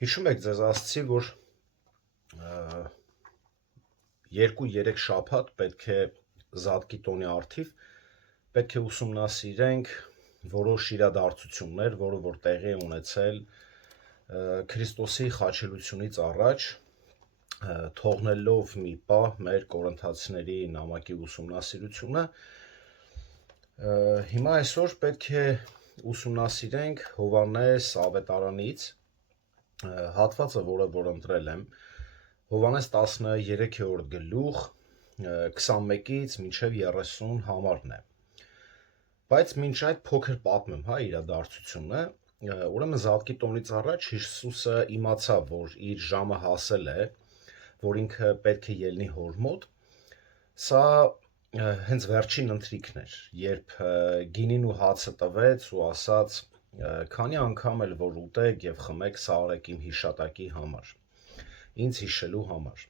Հիշում եք ձեզ ասացի, որ 2-3 շաբաթ պետք է Զատկի տոնի առթիվ պետք է ուսումնասիրենք որոշ իրադարձություններ, որը որ տեղի է ունեցել Քրիստոսի խաչելությունից առաջ, թողնելով մի պահ մեր կորինթացիների նամակի ուսումնասիրությունը։ Հիմա այսօր պետք է ուսումնասիրենք Հովհաննես ավետարանից հատվածը, որը որ ընտրել եմ, Հովհաննես 13-րդ գլուխ 21-ից մինչև 30 համարն է։ Բայց մինչ այդ փոքր պատմեմ, իրադարձությունը, ուրեմն Զատկի տոնից առաջ Հիսուսը իմացավ, որ իր ժամը հասել է, որ ինքը պետք է ելնի հոր մոտ։ Սա հենց վերջին ընթրիքն էր, երբ գինին ու հացը տվեց ու ասաց. «Քանի անգամ էլ որ ուտեք եւ խմեք, սա արեք իմ հիշատակի համար, ինձ հիշելու համար»։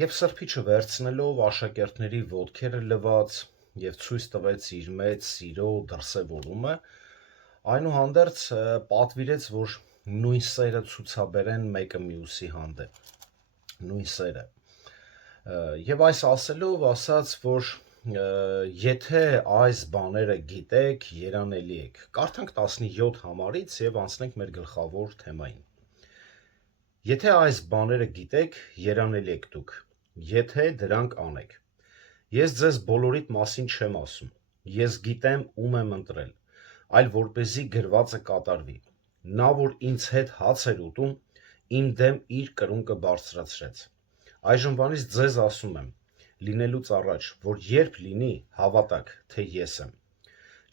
Եվ սրբիչը վերցնելով աշակերտների ոտքերը լվաց եւ ցույց տվեց իր մեծ սիրո դրսևորումը, այնուհանդերձ պատվիրեց, որ նույն սերը ցուցաբերեն մեկը մյուսի հանդեպ, նույն սերը։ Եվ այս ասելով ասաց, որ եթե այս բաները գիտեք, երանելի եք։ Կարդանք 17 համարից եւ անցնենք մեր գլխավոր թեմային։ Եթե այս բաները գիտեք, երանելի եք դուք, եթե դրանք անեք։ Ես ձեզ բոլորիդ մասին չեմ ասում, ես գիտեմ ում եմ ընտրել, այլ որպեսզի գրվածը կատարվի։ Նա, որ ինձ հետ հաց էր ուտում, իմ դեմ իր կրունկը բարձրացրեց։ Այժմվանից ձեզ ասում եմ, լինելուց առաջ, որ երբ լինի, հավատաք, թե ես եմ։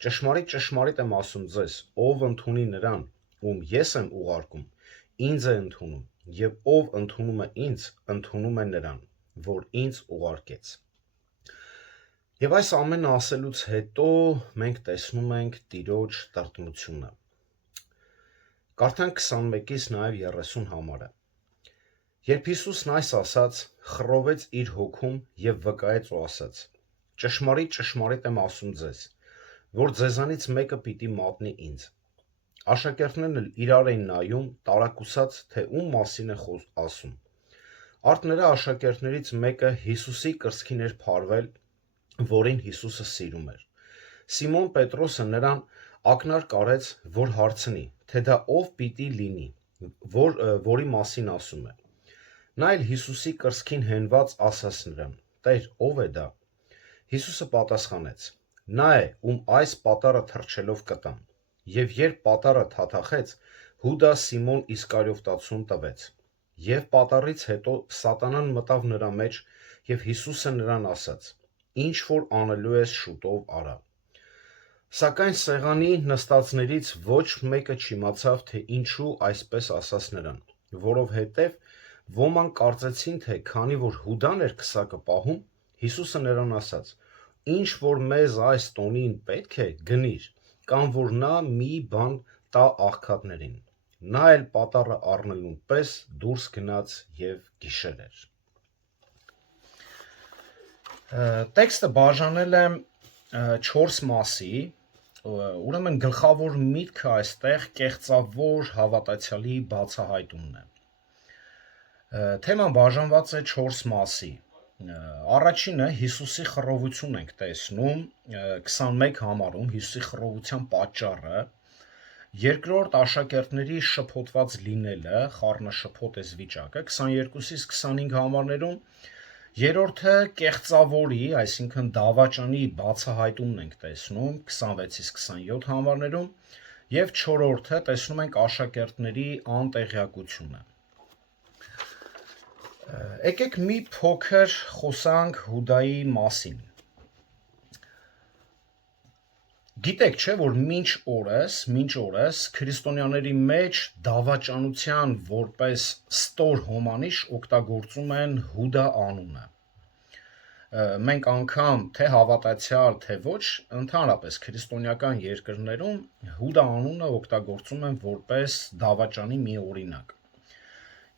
Ճշմարիտ եմ ասում ձեզ, ով ընդունի նրան, ում ես եմ ուղարկում, ինձ է ընդունում, եւ ով ընդունում է ինձ, ընդունում է նրան, որ ինձ ուղարկեց։ Եվ այս ամենը ասելուց հետո մենք տեսնում ենք Տիրոջ տրտմությունը։ Կարդանք 21-ից նաեւ 30 համարը։ Երբ Հիսուսն այս ասաց, խռովեց իր հոգում եւ վկայեց ու ասաց. Ճշմարիտ եմ ասում ձեզ, որ ձեզանից մեկը պիտի մատնի ինձ։ Աշակերտներն էլ իրար էին նայում, տարակուսած, թե ում մասին է ասում։ Արդ նրա աշակերտներից մեկը Հիսուսի կրծքին էր փարվել, որին Հիսուսը սիրում էր։ Սիմոն Պետրոսը նրան ակնարկ արեց, որ հարցնի, թե դա ով պիտի լինի, որի մասին ասում է։ Նա էլ Հիսուսի կրծքին հենված ասաց նրան. «Տեր, ով է դա»։ Հիսուսը պատասխանեց. «Նա է, ում այս պատառը թռչելով կտամ»։ Եվ երբ պատառը թաթախեց, Հուդա Սիմոն Իսկարիովտացուն տվեց։ Եվ պատառից հետո սատանան մտավ նրա մեջ, եւ Հիսուսը նրան ասաց. «Ինչ որ անելու ես, շուտով արա»։ Սակայն սեղանի նստածներից ոչ մեկը չիմացավ, թե ինչու այսպես ասաց նրան, որովհետև ոմանք կարծեցին, թե քանի որ Հուդան էր քսակը պահում, Հիսուսը նրան ասաց. «Ինչ որ մեզ այս տոնին պետք է, գնիր, կամ որ նա մի բան տա աղքատներին»։ Նա էլ պատառը առնելուն պես դուրս գնաց եւ գիշեր էր։ Տեքստը բաժանել եմ 4 մասի, ուրեմն գլխավոր միտքը այստեղ կեղծավոր հավատացյալի բացահայտումն է։ Թեման բաժանված է 4 մասի։ Առաջինը Հիսուսի խռովություն ենք տեսնում 21 համարում, Հիսուսի խռովության պատճառը, երկրորդ աշակերտների շփոթված լինելը, խառնաշփոթ էս վիճակը 22-ից 25 համարներում, երրորդը կեղծավորի, այսինքն դավաճանի բացահայտումն ենք տեսնում 26-ից 27 համարներում, եւ չորրորդը տեսնում ենք աշակերտների անտեղյակությունը։ Եկեք մի փոքր խոսանք Հուդայի մասին։ Գիտեք, չէ, որ մինչ օրս քրիստոնյաների մեջ դավաճանության որպես ստոր հոմանիշ օգտագործում են Հուդա անունը։ Մենք անգամ թե հավատացյալ, թե ոչ, ընդհանրապես քրիստոնեական երկրներում Հուդա անունը օգտագործում են որպես դավաճանի մի օրինակ։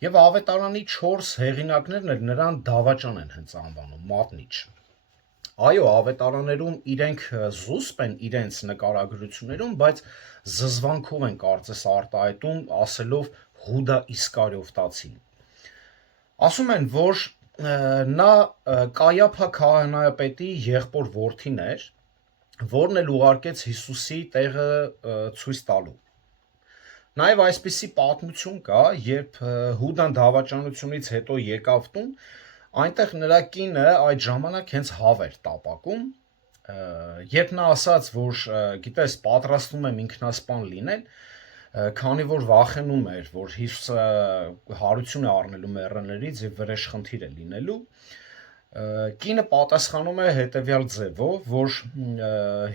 Եվ ավետարանի 4 հեղինակներն էլ նրան դավաճան են հենց անվանում, մատնիչ։ Այո, ավետարաներում իրենք զուսպ են իրենց նկարագրություններում, բայց զզվանքով են կարծես արտահայտում, ասելով Հուդա Իսկարիովտացին։ Ասում են, որ նա Կայափա քահանայապետի եղբոր որդին էր, որն էլ ուղարկեց Հիսուսի տեղը ցույց տալու։ Նաև այսպիսի պատմություն կա, երբ Հուդան դավաճանությունից հետո եկավ տուն, այնտեղ նրա կինը այդ ժամանակ հենց հավ էր տապակում, երբ նա ասաց, որ գիտես, պատրաստում եմ ինքնասպան լինել, քանի որ վախենում էր, որ Հիսուսը հարություն է առնելու մեռելներից եւ վրեժխնդիր է լինելու, կինը պատասխանում է հետևյալ ձևով, որ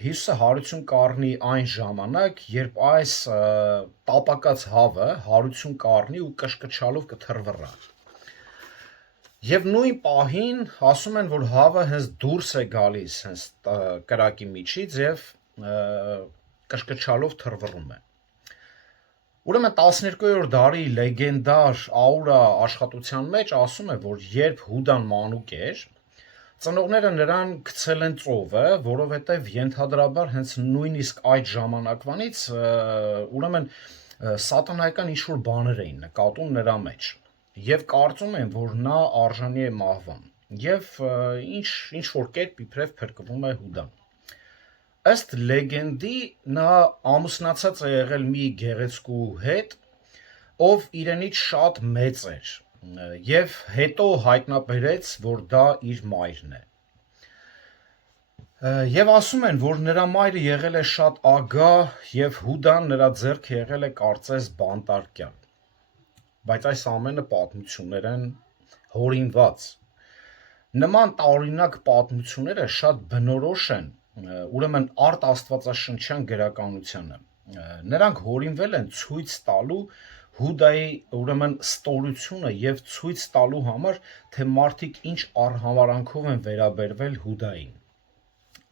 Հիսուսը հարություն կառնի այն ժամանակ, երբ այս տապակած հավը հարություն կառնի ու կշկչալով կթռվռա։ Եվ նույն պահին ասում են, որ հավը հենց դուրս է գալիս հենց կրակի միջից եւ կշկչալով թռվռում է։ Ուրեմն 12-րդ դարի լեգենդար Աուրա աշխատության մեջ ասում է, որ երբ Հուդան մանուկ էր, ծնողները նրան գցել են ծովը, որովհետև ենթադրաբար հենց նույնիսկ այդ ժամանակվանից ուրեմն սատանայական ինչ-որ բաներ էին նկատում նրա մեջ։ Եվ կարծում են, որ նա արժանի է մահվան, եւ ինչ որ կերպ իբրև փրկվում է Հուդան։ Ըստ լեգենդի նա ամուսնացած է եղել մի գեղեցկու հետ, ով իրենից շատ մեծ էր, եւ հետո հայտնաբերեց, որ դա իր մայրն է։ Եվ ասում են, որ նրա մայրը եղել է շատ ագահ, եւ Հուդան նրա ձեռքը եղել է կարծես բանտարկյալ։ Բայց այս ամենը պատմություններ են հորինված։ Նման տարօրինակ պատմությունները շատ բնորոշ են, ուրեմն արտ աստվածաշնչյան գրականությանը։ Նրանք հորինվել են ցույց տալու Հուդայի ուրեմն ստորությունը եւ ցույց տալու համար, թե մարդիկ ինչ արհամարանքով են վերաբերվել Հուդային։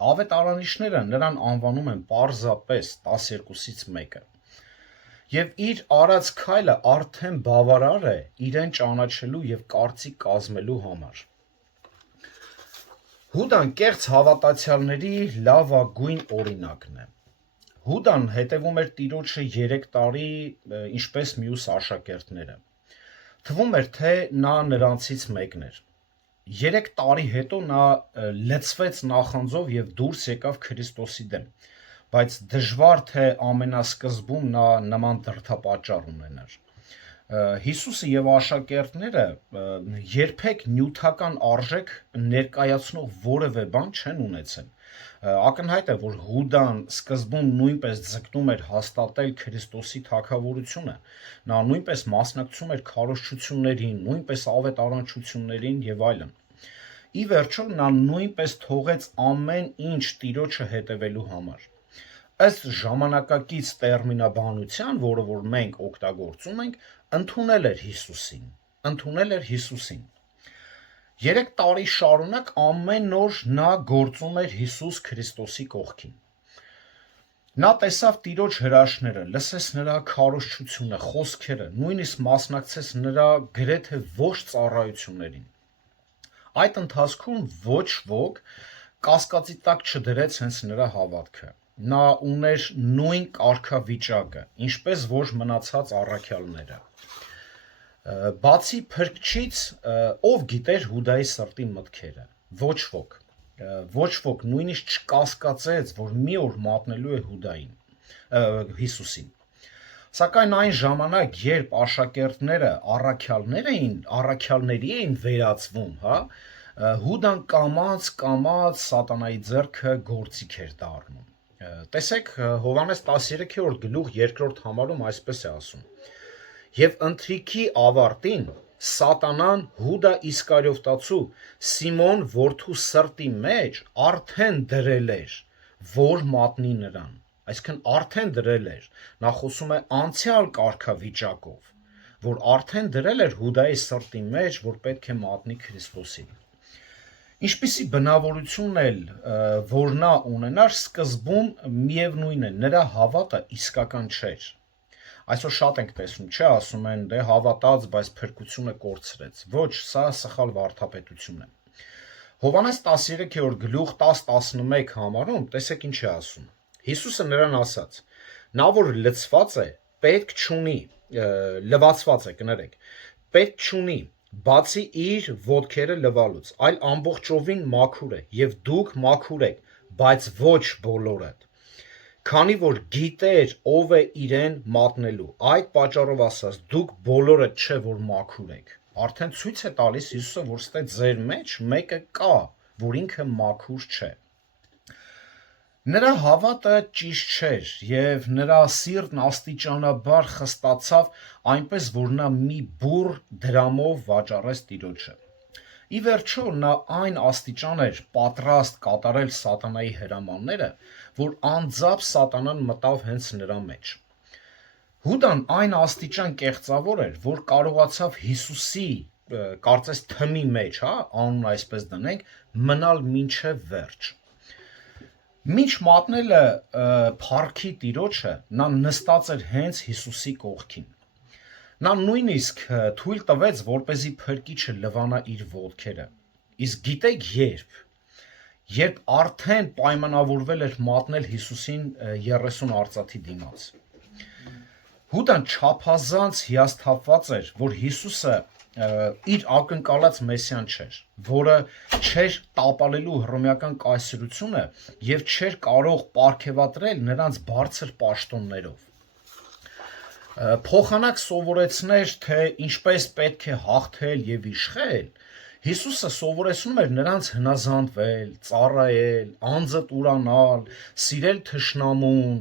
Ավետարանիչները նրան անվանում են պարզապես 12-ից մեկը։ Եվ իր արած քայլը արդեն բավարար է իրեն ճանաչելու եւ կարծիք կազմելու համար։ Հուդան կեղծ հավատացյալների լավագույն օրինակն է։ Հուդան հետևում էր տիրոջը 3 տարի, ինչպես մյուս աշակերտները։ Թվում էր, թե նա նրանցից մեկն էր։ 3 տարի հետո նա լցվեց նախանձով եւ դուրս եկավ Քրիստոսի դեմ, բայց դժվար թե ամենասկզբում նա նման դրդապատճառ ունենար։ Հիսուսը եւ աշակերտները երբեք նյութական արժեք ներկայացնող որևէ բան չեն ունեցել։ Ակնհայտ է, որ Հուդան սկզբում նույնպես ձգտում էր հաստատել Քրիստոսի թագավորությունը, նա նույնպես մասնակցում էր քարոզչություններին, նույնպես ավետարանչություններին եւ այլն։ Ի վերջո նա նույնպես թողեց ամեն ինչ Տիրոջը հետևելու համար։ Ըստ ժամանակակից տերմինաբանության, որը որ մենք օգտագործում ենք, ընդունել էր Հիսուսին։ 3 տարի շարունակ ամեն օր նա գործում էր Հիսուս Քրիստոսի կողքին։ Նա տեսավ Տիրոջ հրաշքները, լսեց նրա քարոզչությունը, խոսքերը, նույնիսկ մասնակցեց նրա գրեթե ողջ ծառայություններին։ Այդ ընթացքում ոչ ոք կասկածի տակ չդրեց հենց նրա հավատքը։ Նա ուներ նույն կարգավիճակը, ինչպես որ մնացած առաքյալները։ Բացի Փրկչից, ով գիտեր Հուդայի սրտի մտքերը։ Ոչ ոք նույնիսկ չկասկածեց, որ մի օր մատնելու է Հիսուսին։ Սակայն այն ժամանակ, երբ աշակերտները առաքյալների էին վերածվում, Հուդան կամաց սատանայի ձեռքը գործիք էր դառնում։ Տեսեք Հովհաննես 13-րդ գլուխ 2-րդ համարում այսպես է ասում. Եվ ընթրիքի ավարտին Սատանան Հուդա Իսկարիովտացու Սիմոն որդու սրտի մեջ արդեն դրել էր, որ մատնի նրան։ Այսինքն արդեն դրել էր, նա խոսում է անցյալ կարգավիճակով, որ արդեն դրել էր Հուդայի սրտի մեջ, որ պետք է մատնի Քրիստոսին։ Ինչպիսի բնավորություն էլ որ նա ունենար, սկզբում միևնույն է, նրա հավատը իսկական չէր։ Այսօր շատ ենք տեսնում, չէ, ասում են, դե հավատաց, բայց փրկությունը կորցրեց։ Ոչ, սա սխալ վարդապետություն է։ Հովհաննես 13-րդ գլուխ 10-11 համարում տեսեք ինչ է ասում։ Հիսուսը նրան ասաց. նա որ լցված է, պետք չունի, լվացված է, կներեք, պետք չունի, բացի իր ոտքերը լվալուց, այլ ամբողջովին մաքուր է, եւ դուք մաքուր եք, բայց ոչ բոլորը։ Քանի որ գիտեր ով է իրեն մատնելու, այդ պատճառով ասաց, դուք բոլորը չէ որ մաքուր եք։ Արդեն ցույց է տալիս Հիսուսը, որ ստե ձեր մեջ մեկը կա, որ ինքը մաքուր չէ։ Նրա հավատը ճիշտ չէր եւ նրա սիրտն աստիճանաբար խստացավ, այնպես որ նա մի բուռ դրամով վաճառեց Տիրոջը։ Ի վերջո նա այն աստիճան էր պատրաստ կատարել սատանայի հրամանները, որ անձամբ սատանան մտավ հենց նրա մեջ։ Հուդան այն աստիճան կեղծավոր էր, որ կարողացավ Հիսուսի, կարծես թմի մեջ, անուն այսպես դնենք, մնալ մինչև վերջ։ Մինչ մատնելը փառքի Տիրոջը, նա նստած էր հենց Հիսուսի կողքին։ Նա նույնիսկ թույլ տվեց, որպեսզի փրկիչը լվանա իր ոտքերը։ Իսկ գիտեք երբ արդեն պայմանավորվել էր մատնել Հիսուսին 30 արծաթի դիմաց։ Հուդան չափազանց հիասթափված էր, որ Հիսուսը իր ակնկալած մեսիան չէր, որը չէր տապալելու հռոմեական կայսրությունը եւ չէր կարող պարգևատրել նրանց բարձր պաշտոններով։ Փոխանակ սովորեցներ, թե ինչպես պետք է հաղթել եւ իշխել, Հիսուսը սովորեցնում էր նրանց հնազանդվել, ծառայել, անձը ուրանալ, սիրել թշնամուն,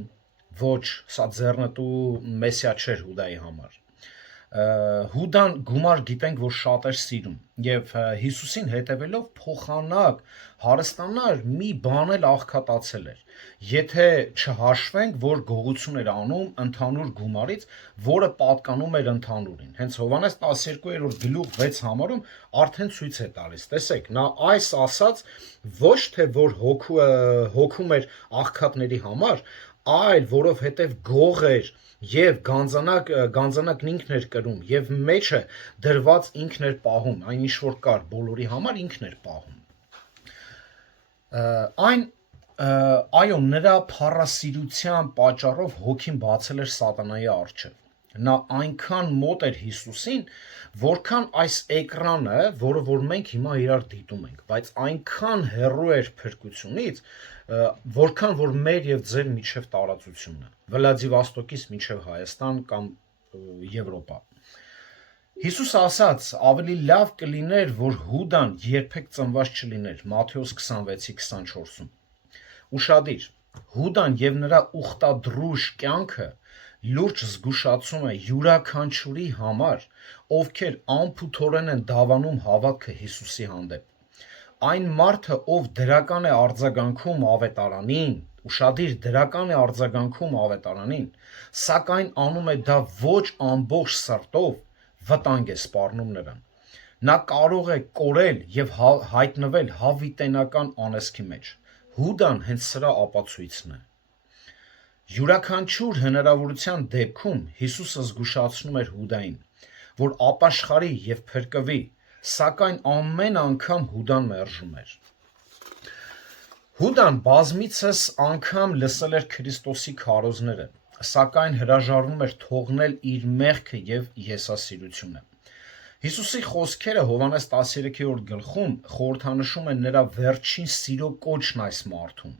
ոչ, սա ձեռնտու մեսիա չէր Հուդայի համար։ Հուդան գումար գիտենք, որ շատ էր սիրում եւ Հիսուսին հետևելով փոխանակ հարստանար մի բան էլ աղքատացել էր, եթե չհաշվենք, որ գողություն էր անում ընդհանուր գումարից, որը պատկանում էր ընդհանուրին։ Հենց Հովհաննես 12-րդ գլուխ 6 համարում արդեն ցույց է տալիս։ Տեսեք, նա այս ասած ոչ թե որ հոգում էր աղքատների համար, այլ որովհետև գող էր եւ գանձանակն ինքն էր կրում եւ մեջը դրված ինքն էր պահում, այն ինչ որ կար բոլորի համար ինքն էր պահում։ Այո, նրա փառասիրության պատճառով հոգին բացել էր սատանայի առջև։ Նա այնքան մոտ էր Հիսուսին, որքան այս էկրանը, որը որ մենք հիմա իրար դիտում ենք, բայց այնքան հեռու էր փրկությունից, որքան որ մեր եւ ձեր միջև տարածությունը, Վլադիվոստոկից մինչև Հայաստան կամ Եվրոպա։ Հիսուսը ասաց, ավելի լավ կլիներ, որ Հուդան երբեք ծնված չլիներ, Մատթեոս 26:24-ում։ Ուշադիր, Հուդան եւ նրա ուխտադրուժ կյանքը լուրջ զգուշացում է յուրաքանչյուրի համար, ովքեր անփութորեն են դավանում հավատքը Հիսուսի հանդեպ։ Այն մարդը, ով դրական է արձագանքում ավետարանին, ուշադիր դրական է արձագանքում ավետարանին, սակայն անում է դա ոչ ամբողջ սրտով, վտանգ է սպառնում նրան։ Նա կարող է կորել եւ հայտնվել հավիտենական անեծքի մեջ։ Հուդան հենց սրա ապացույցն է։ Յուրաքանչյուր հնարավորության դեպքում Հիսուսը զգուշացնում էր Հուդային, որ ապաշխարի եւ փրկվի, սակայն ամեն անգամ Հուդան մերժում էր։ Հուդան բազմիցս անգամ լսել էր Քրիստոսի քարոզները, սակայն հրաժարվում էր թողնել իր մեղքը եւ եսասիրությունը։ Հիսուսի խոսքերը Հովհաննես 13-րդ գլխում խորհրդանշում են նրա վերջին սիրո կոչն այս մարդուն։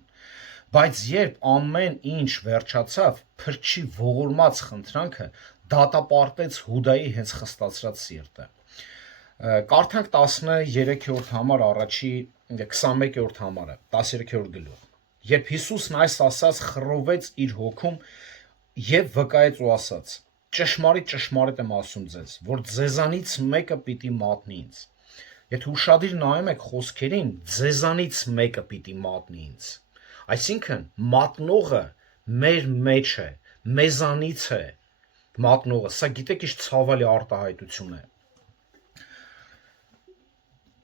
Բայց երբ ամեն ինչ վերջացավ, փրկչի ողորմած խնդրանքը դատապարտեց Հուդայի հենց խստացրած սիրտը։ Կարդանք 13-րդ համար առաջի 21-րդ համարը, 13-րդ գլուխ։ Երբ Հիսուսն այս ասաց, խռովեց իր հոգում եւ վկայեց ու ասաց. ճշմարիտ եմ ասում ձեզ, որ ձեզանից մեկը պիտի մատնի ինձ։ Եթե ուշադիր նայում եք խոսքերին, ձեզանից մեկը պիտի մատնի ինձ։ Այսինքն մատնողը մեր մեջ է, մեզանից է մատնողը։ Սա գիտեք ինչ ցավալի արտահայտություն է։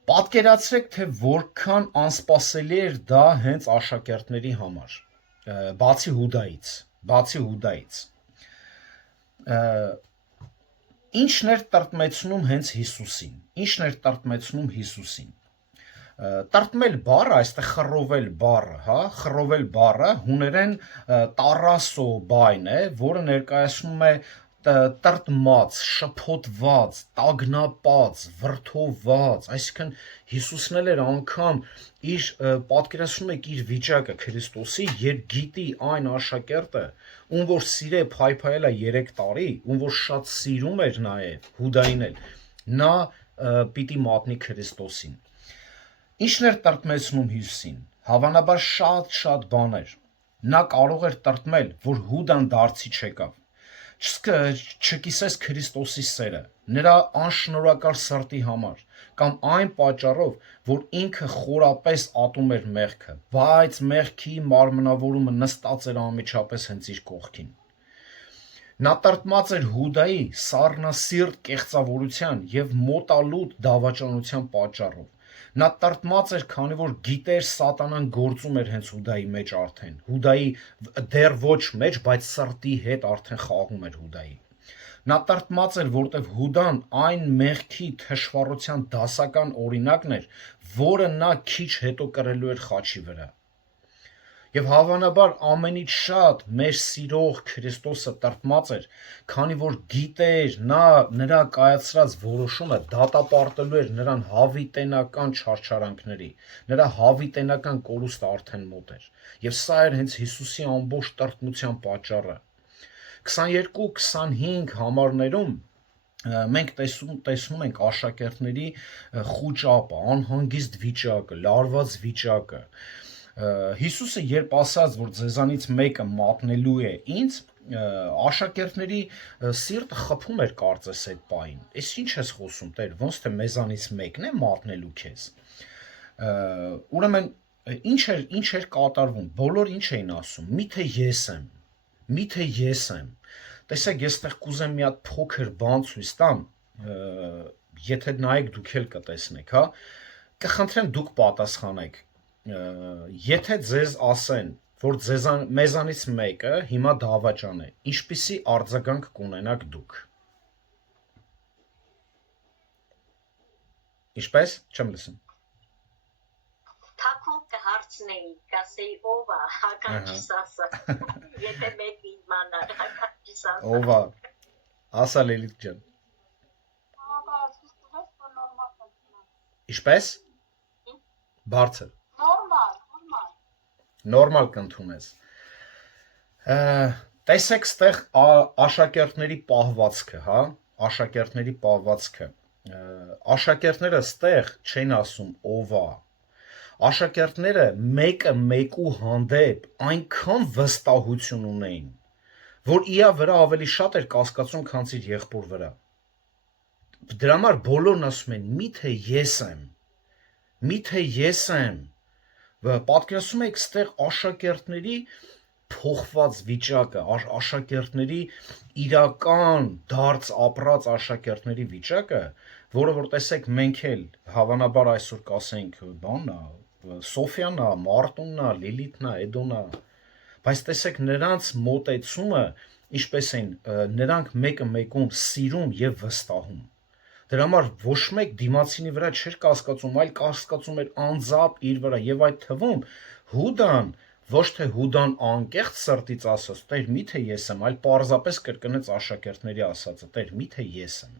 Պատկերացրեք, թե որքան անսպասելի էր դա հենց աշակերտների համար, բացի Հուդայից։ Ինչն էր տրտմեցնում հենց Հիսուսին։ Տրտմել բառը, այստեղ խռովել բառը, հա, խռովել բառը հուներեն տարասո բայն է, որը ներկայացնում է տրտմած, շփոթված, տագնապած, վրդովված, այսինքն Հիսուսն էլ էր անգամ իր պատկերացնում եք իր վիճակը Քրիստոսի, երբ գիտի այն աշակերտը, ում որ սիրե փայփայել է 3 տարի, ում որ շատ սիրում էր նաև Հուդային էլ, նա պիտի մատնի Քրիստոսին։ Ինչն էր տրտմեցնում Հիսուսին, հավանաբար շատ բաներ։ Նա կարող էր տրտմել, որ Հուդան դարձի չեկավ, չկիսես Քրիստոսի սերը, նրա անշնորհակալ սրտի համար, կամ այն պատճառով, որ ինքը խորապես ատում էր մեղքը, բայց մեղքի մարմնավորումը նստած էր անմիջապես հենց իր կողքին։ Նա տրտմած էր Հուդայի սառնասիրտ կեղծավորության և մոտալուտ դավաճանության պատճառով։ Նա տրտմած էր, քանի որ գիտեր սատանան գործում էր հենց Հուդայի մեջ արդեն, Հուդայի դեռ ոչ մեջ, բայց սրտի հետ արդեն խաղում էր Հուդայի։ Նա տրտմած էր, որտև Հուդան այն մեղքի թշվառության դասական օրինակն էր, որը նա քիչ հետո կրելու էր խաչի վրա։ Եվ հավանաբար ամենից շատ մեր սիրող Քրիստոսը տրտմած էր, քանի որ գիտեր նրա կայացրած որոշումը դատապարտելու էր նրան հավիտենական չարչարանքների, նրա հավիտենական կորուստը արդեն մոտ էր։ Եվ սա էր հենց Հիսուսի ամբողջ տրտմության պատճառը։ 22-25 համարներում մենք տեսնում ենք աշակերտների խուճապը, անհանգիստ վիճակը, լարված վիճակը։ Հիսուսը երբ ասաց, որ ձեզանից մեկը մատնելու է ինձ, աշակերտների սիրտը խփում էր կարծես այդ պահին։ Էս ինչ ես խոսում, Տեր, ոնց թե մեզանից մեկն է մատնելու քեզ։ Ուրեմն ինչ էր կատարվում։ Բոլոր ինչ էին ասում։ Միթե ես եմ։ Տեսեք, ես այդտեղ կուզեմ մի հատ փոքր բան ցույց տամ, եթե նայեք դուք էլ կտեսնեք, հա։ Կխնդրեմ դուք պատասխանեք։ Եթե ձեզ ասեն, որ մեզանից մեկը հիմա դավաճան է, ինչպիսի արձագանք կունենաք դուք։ Ինչպես։ Չեմ լսում։ Թակուն կհարցնեի, կասեի ով է, հականչիս ասա, եթե մեկ իմանար, հականչիս ասա։ Ով է, ասա Լիլիթ ջան։ Ինչպես։ Բարձր։ Նորմալ կընդունես։ Տեսեք ստեղ աշակերտների պահվածքը, հա, աշակերտների պահվածքը։ Աշակերտները ստեղ չեն ասում ով է։ Աշակերտները մեկը մեկու հանդեպ այնքան վստահություն ունեին, որ իրա վրա ավելի շատ էր կասկածում, քան իր եղբոր վրա։ Դրա համար բոլորն ասում են՝ միթե ես եմ։ Պատկերացնում եք ստեղ աշակերտների փոխված վիճակը, աշակերտների իրական դարձ ապրած աշակերտների վիճակը, որը որ տեսեք մենք էլ հավանաբար այսօր կասենք բանն է, Սոֆյանն է, Մարտունն է, Լիլիթն է, Էդոնն է, բայց տեսեք նրանց մոտեցումը ինչպես են, նրանք մեկը մեկում սիրում եւ վստահում։ Դրա համար ոչ մեկ դիմացինի վրա չէր կասկածում, այլ կասկածում էր անձամբ իր վրա եւ այդ թվում Հուդան ոչ թե Հուդան անկեղծ սրտից ասաց, Տեր միթե ես եմ, այլ պարզապես կրկնեց աշակերտների ասածը, Տեր միթե ես եմ։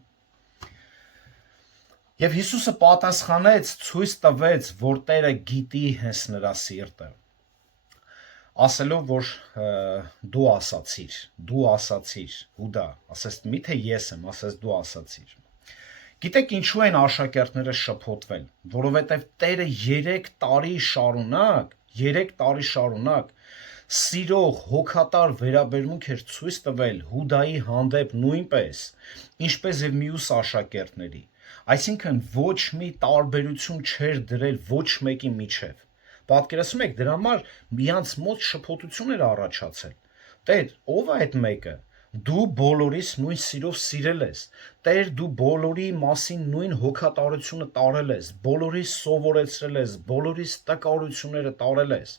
Եվ Հիսուսը պատասխանեց, ցույց տվեց, որ Տերը գիտի հենց նրա սիրտը, ասելով, որ դու ասացիր, Հուդա, ասես միթե ես եմ, ասես դու ասացիր։ Գիտեք ինչու են աշակերտները շփոթվել, որովհետև Տերը 3 տարի շարունակ սիրող հոգատար վերաբերմունք էր ցույց տվել Հուդայի հանդեպ նույնպես, ինչպես եւ մյուս աշակերտների, այսինքն ոչ մի տարբերություն չէր դրել ոչ մեկի միջև։ Պատկերացնում եք, դրա համար միանց մոտ շփոթություն էր առաջացել։ Տեր, ով է այդ մեկը։ Դու բոլորիս նույն սիրով սիրել ես, Տեր դու բոլորի մասին նույն հոգատարությունը տարել ես, բոլորիս սովորեցրել ես, բոլորիս տկարությունները տարել ես։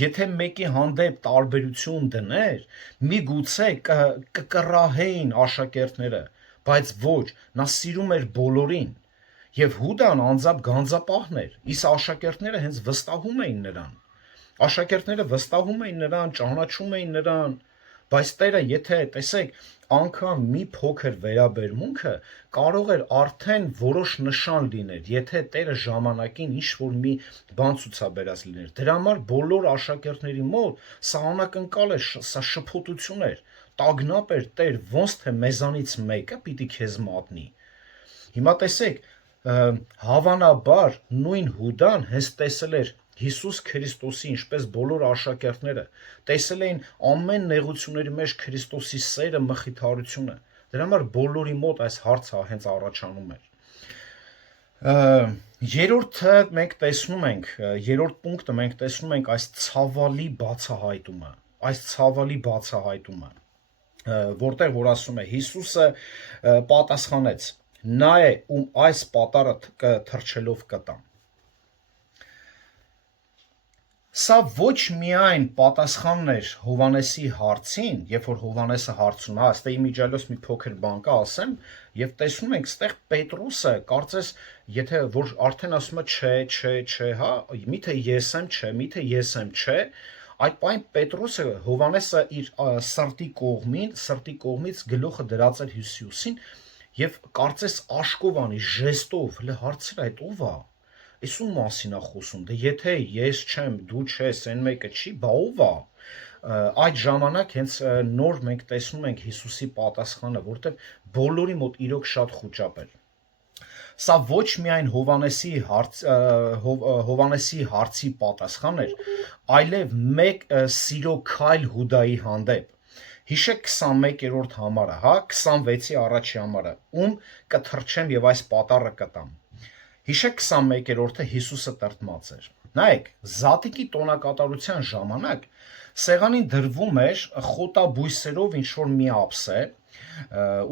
Եթե մեկի հանդեպ տարբերություն դներ, միգուցե կկռահեին աշակերտները, բայց ոչ, նա սիրում էր բոլորին։ Եվ Հուդան անձամբ գանձապահն էր, իսկ աշակերտները հենց վստահում էին նրան։ Աշակերտները վստահում էին նրան, ճանաչում էին նրան, բայց Տերը, եթե տեսեք, անգամ մի փոքր վերաբերմունքը կարող էր արդեն որոշ նշան լիներ, եթե Տերը ժամանակին ինչ-որ մի բան ցուցաբերած լիներ։ Դրա համար բոլոր աշակերտների մոտ սա անակնկալ էր, սա շփոթություն էր, տագնապ էր, Տեր, ոնց թե մեզանից մեկը պիտի քեզ մատնի։ Հիմա տեսեք, հավանաբար նույն Հուդան հենց տեսել էր Հիսուս Քրիստոսի, ինչպես բոլոր աշակերտները, տեսել էին ամեն նեղությունների մեջ Քրիստոսի սերը, մխիթարությունը։ Դրա համար բոլորի մոտ այս հարցը հենց առաջանում էր։ Երրորդը մենք տեսնում ենք, երրորդ պունկտը մենք տեսնում ենք այս ցավալի բացահայտումը, որտեղ որ ասում է Հիսուսը պատասխանեց. նա է, ում այս պատառը թռչելով կտամ։ Սա ոչ միայն պատասխանն էր Հովհաննեսի հարցին, երբ որ Հովհաննեսը հարցում է, այստեղ իմիջիալոց մի փոքր բան կա, ասեմ, եւ տեսնում ենք, այստեղ Պետրոսը, կարծես, եթե որ արդեն ասում է չէ, հա, միթե ես եմ, չէ, միթե ես եմ, չէ, այդ պայն Պետրոսը Հովհաննեսը իր սրտի կողմից գլուխը դրած էր Հիսուսին եւ կարծես աշկովանի ժեստով հլը հարցր այդ ով է։ Այս ում մասին է խոսում։ Դե եթե ես չեմ, դու չես, այն մեկը չի, բա ով է։ Այդ ժամանակ հենց նոր մենք տեսնում ենք Հիսուսի պատասխանը, որտեղ բոլորի մոտ իրոք շատ խոճապ էր։ Սա ոչ միայն Հովհաննեսի հարցի պատասխան էր, այլև մեկ սիրո քայլ Հուդայի հանդեպ։ Հիշեք 21-րդ համարը, հա, 26-ի առաջի համարը, ում կթռչեմ եւ այս պատառը կտամ։ Հիշեք 21-րդը Հիսուսը տրտմած էր։ Նայեք, Զատիկի տոնակատարության ժամանակ սեղանին դրվում էր խոտաբույսերով ինչ-որ մի ափսե,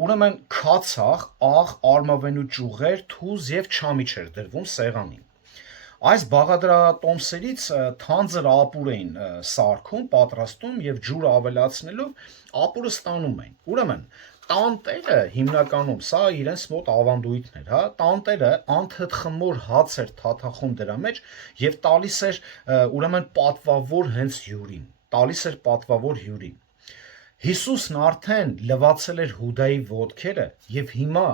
ուրեմն քացախ, աղ, արմավենու ճյուղեր, թուզ եւ չամիչ էր դրվում սեղանին։ Այս բաղադրատոմսերից թանձր ապուր էին սարքում, պատրաստում եւ ջուր ավելացնելով ապուրը ստանում էին։ Ուրեմն տանտերը հիմնականում սա իրենց մոտ ավանդույթն էր, հա, տանտերը անթթխմոր հաց էր թաթախում դրա մեջ եւ տալիս էր ուրեմն պատվավոր հենց հյուրին, Հիսուսն արդեն լվացել էր Հուդայի ոտքերը եւ հիմա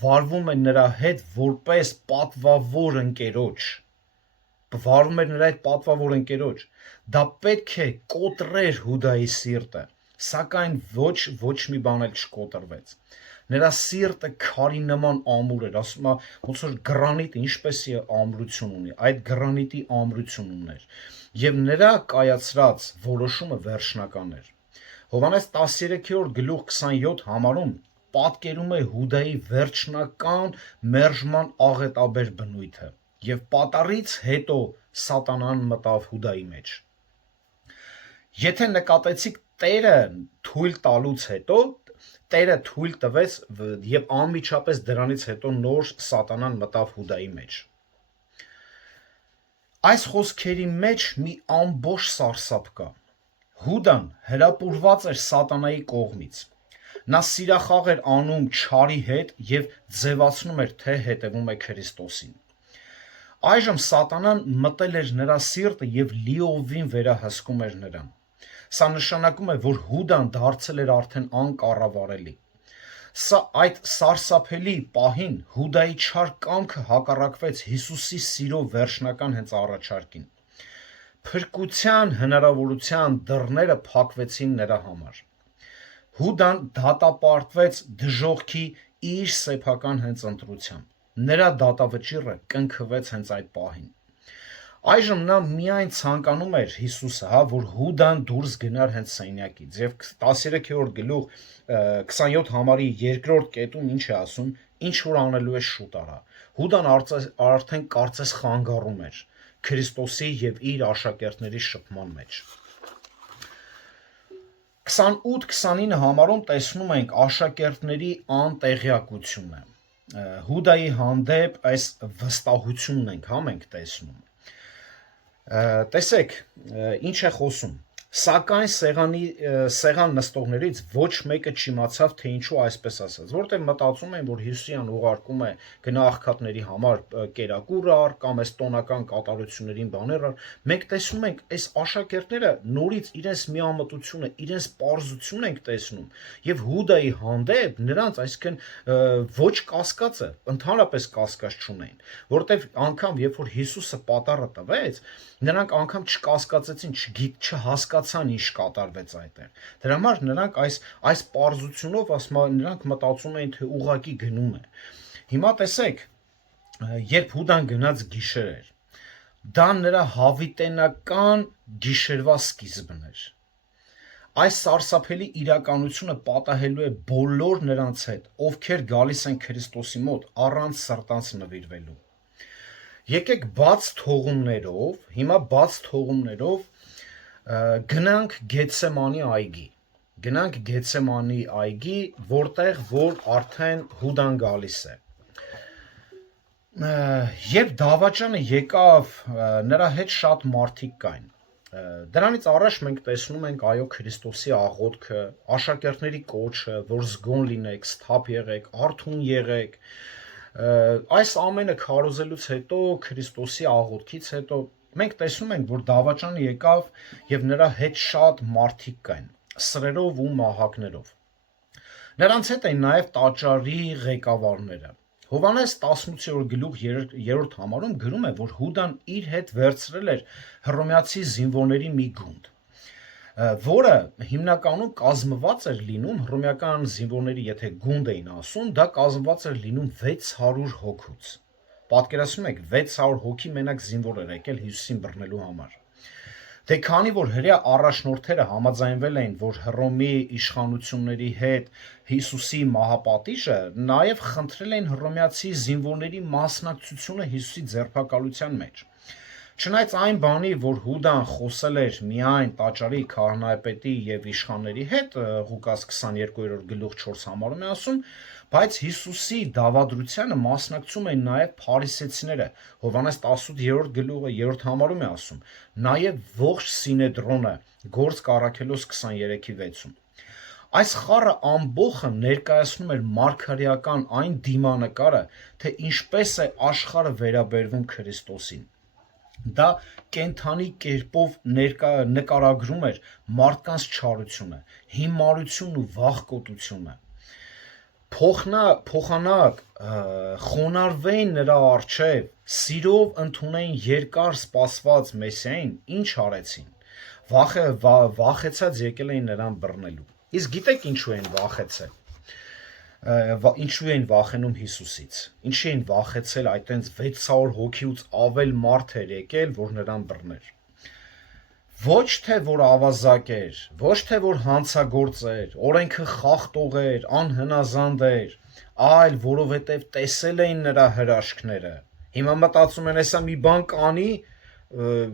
վարվում է նրա հետ որպես պատվավոր ընկերոջ, դա պետք է կոտրեր Հուդայի սիրտը, սակայն ոչ մի բան էլ չկոտրվեց։ Նրա սիրտը քարի նման ամուր էր, ասում է, ոնց որ գրանիտը ինչպես է ամրություն ունի, այդ գրանիտի ամրություն ուներ, եւ նրա կայացրած որոշումը վերջնական էր։ Հովհաննես 13-րդ գլուխ 27 համարում պատկերում է Հուդայի վերջնական մերժման աղետաբեր բնույթը եւ պատառից հետո սատանան մտավ Հուդայի մեջ։ Եթե նկատեցիք, Տերը թույլ տալուց հետո Տերը թույլ տվեց եւ անմիջապես դրանից հետո նոր սատանան մտավ Հուդայի մեջ։ Այս խոսքերի մեջ մի ամբողջ սարսափ կա։ Հուդան հրապուրված էր սատանայի կողմից։ Նա սիրախաղ էր անում չարի հետ եւ ձևացնում էր, թե հետևում է Քրիստոսին։ Այժմ սատանան մտել էր նրա սիրտը եւ լիովին վերահսկում էր նրան։ Սա նշանակում է, որ Հուդան դարձել էր արդեն անկառավարելի։ Սա այդ սարսափելի պահին Հուդայի չար կամքը հակառակվեց Հիսուսի սիրո վերջնական հենց առաջարկին։ Փրկության հնարավորության դռները փակվեցին նրա համար։ Հուդան դատապարտվեց դժոխքի իր սեփական հենց ընտրությամբ։ Նրա դատավճիռը կնքվեց հենց այդ պահին։ Այժմ նա միայն ցանկանում էր Հիսուսը, հա, որ Հուդան դուրս գնար հենց սենյակից։ Եվ 13-րդ գլուխ 27 համարի 2-րդ կետում ինչ է ասում, ինչ որ անելու է շուտ արա։ Հուդան արդեն կարծես խանգարում էր Քրիստոսի եւ իր աշակերտների շփման մեջ։ 28-29 համարում տեսնում ենք աշակերտների անտեղյակությունը։ Հուդայի հանդեպ այս վստահությունն ենք, հա, մենք տեսնում։ Տեսեք, ինչ է խոսում։ Սակայն սեղան նստողներից ոչ մեկը չիմացավ, թե ինչու այսպես ասաց, որտեղ մտածում են, որ Հիսուսյան ուղարկում է գնա աղքատների համար կերակուր առ կամ այս տոնական կատարություններին բաներ առ։ Մենք տեսնում ենք, այս աշակերտները նորից իրենց միամտությունը, իրենց պարզություն ենք տեսնում, եւ Հուդայի հանդեպ նրանց, այսինքն ոչ կասկածը, ընդհանրապես կասկած չունեն, որտեղ անգամ երբ որ Հիսուսը պատառը տվեց, նրանք անգամ չկասկածեցին, չհասկացան ինչ կատարվեց այդտեղ։ Դրա համար նրանք այս պարզությունով նրանք մտածում էին, թե ուղակի գնում է։ Հիմա տեսեք, երբ Հուդան գնաց գիշեր էր, դա նրա հավիտենական գիշերվա սկիզբն էր։ Այս սարսափելի իրականությունը պատահելու է բոլոր նրանց հետ, ովքեր գալիս են Քրիստոսի մոտ առանց սրտանց նվիրվելու։ Եկեք բաց թողումներով գնանք Գեցսեմանի այգի, որտեղ որ արդեն Հուդան գալիս է։ Երբ դավաճանը եկավ, նրա հետ շատ մարդիկ կային։ Դրանից առաջ մենք տեսնում ենք այո Քրիստոսի աղոթքը, աշակերտների կոչը, որ զգոն լինեք, սթափ եղեք, արթուն եղեք։ Այս ամենը քարոզելուց հետո, Քրիստոսի աղոթքից հետո մենք տեսնում ենք, որ դավաճանը եկավ եւ նրա հետ շատ մարդիկ կային, սրերով ու մահակներով։ Նրանց հետ էին նաեւ տաճարի ղեկավարները։ Հովհաննես 18-րդ գլուխ 3-րդ համարում գրում է, որ Հուդան իր հետ վերցրել էր հռոմեացի զինվորների մի գունդ, որը հիմնականում կազմված էր լինում հռոմեական զինվորների, եթե գունդ էին ասում, դա կազմված էր լինում 600 հոգուց։ Պատկերացնում եք, 600 հոգի մենակ զինվոր էր եկել Հիսուսին բռնելու համար։ Դե քանի որ հրեա առաջնորդները համաձայնվել էին, որ Հռոմի իշխանությունների հետ Հիսուսի մահապատիժը, նաև խնդրել էին հռոմեացի զինվորների մասնակցությունը Հիսուսի ձերբակալության մեջ։ Չնայած այն բանի, որ Հուդան խոսել էր միայն տաճարի քահանայապետի եւ իշխանների հետ, Ղուկաս 22-րդ գլուխ 4 համարում է ասում, բայց Հիսուսի դավադրությանը մասնակցում են նաև փարիսեցիները, Հովհաննես 18-րդ գլուխը 3 համարում է ասում, նաև ողջ Սինեդրոնը, Գործք Առաքելոս 23-6-ում։ Այս խառը ամբողը ներկայացնում էր մարգարեական այն դիմանկարը, թե ինչպես է աշխարհը վերաբերվում Քրիստոսին։ Դա կենթանի կերպով նկարագրում էր մարդկանց չարությունը, հիմարությունն ու վախկոտությունը։ Փոխանակ խոնարհվեին նրա առջև, սիրով ընդունեին երկար սպասված Մեսիային, ինչ արեցին։ Վախեցած եկել էին նրան բռնելու։ Իսկ գիտեք ինչու են վախեցել։ Ինչու էին վախենում Հիսուսից։ Ինչի էին վախեցել այտենց 600 հոգիուց ավել մարդ էր եկել, որ նրան բռներ։ Ոչ թե որ ավազակ էր, ոչ թե որ հանցագործ էր, օրենքը խախտող էր, անհնազանդ էր, այլ որովհետև տեսել էին նրա հրաշքները։ Հիմա մտածում են, հեսա մի բան կանի,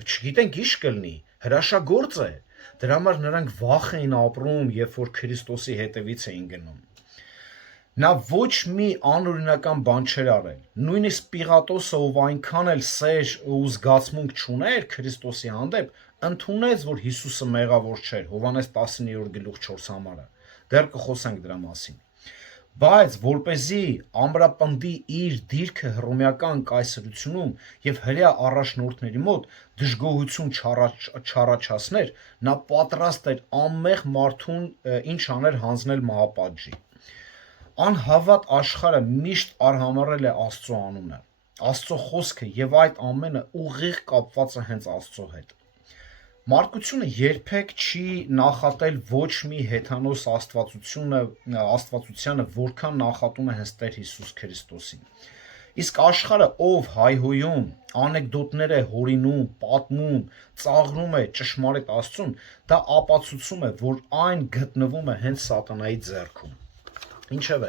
չգիտենք ինչ կլինի, հրաշագործ է։ Դրա համար նրանք վախ էին ապրում, երբ որ Քրիստոսի հետևից էին գնում։ Նա ոչ մի անօրինական բան չէր արել։ Նույնիսկ Պիղատոսը, ով այնքան էլ սեր ու զգացմունք չուներ Քրիստոսի հանդեպ, ընդունեց, որ Հիսուսը մեղավոր չէր, Հովհաննես 19-րդ գլուխ 4 համարը։ Դեռ կխոսենք դրա մասին։ Բայց որպեսզի ամրապնդի իր դիրքը հռոմեական կայսրությունում եւ հրեա առաջնորդների մոտ դժգոհություն չառաջացներ, նա պատրաստ էր անմեղ մարդուն ինչ աներ հանձնել մահապատժի։ Անհավատ աշխարհը միշտ արհամարել է Աստծո անունը, Աստծո խոսքը եւ այդ ամենը ուղիղ կապված է հենց Աստծո հետ։ Մարդկությունը երբեք չի նախատել ոչ մի հեթանոս աստվածությանը, որքան նախատում է հենց Տեր Հիսուս Քրիստոսին։ Իսկ աշխարհը, ով հայհոյում, անեկդոտներ է հորինում, պատմում, ծաղրում է ճշմարիտ Աստծուն, դա ապացուցում է, որ այն գտնվում է հենց սատանայի ձեռքում։ Ինչևէ,